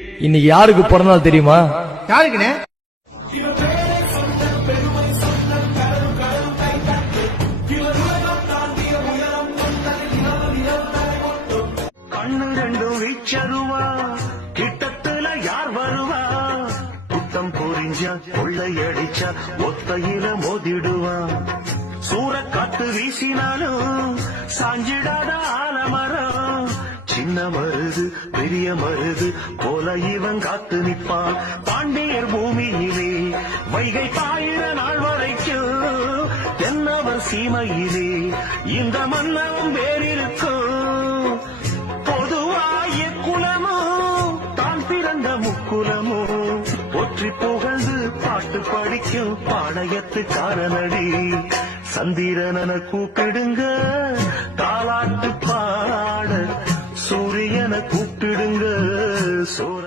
இன்னைக்கு யாருக்கு பிறந்தநாள் தெரியுமா? யாருக்குண்ணே? கண்ணு ரெண்டும் வீச்சருவா, கிட்டத்துல யார் வருவா? குத்தம் புரிஞ்சா கொள்ளையடிச்சா ஒத்தையில மோதிடுவா. சூறக்காத்து வீசினாலும் சாஞ்சிடாத ஆலமரம். சின்ன மருது பெரிய மருது போல இவன் காத்து நிற்பான். பாண்டியர் பூமியிலே வைகை பாயிர நாள் வரைக்கும் தென்னவர் சீமையிலே இந்த மன்னவன் வேறிருக்கும். பொதுவாய குலமும் தான் பிறந்த முக்குலமும் ஒற்றி புகழ்ந்து பாட்டு படிக்கும் பாளையத்து காரனடி. சந்திரன கூப்பிடுங்க தாலாட்டு பாட, சூரியனை கூப்பிடுங்க சோர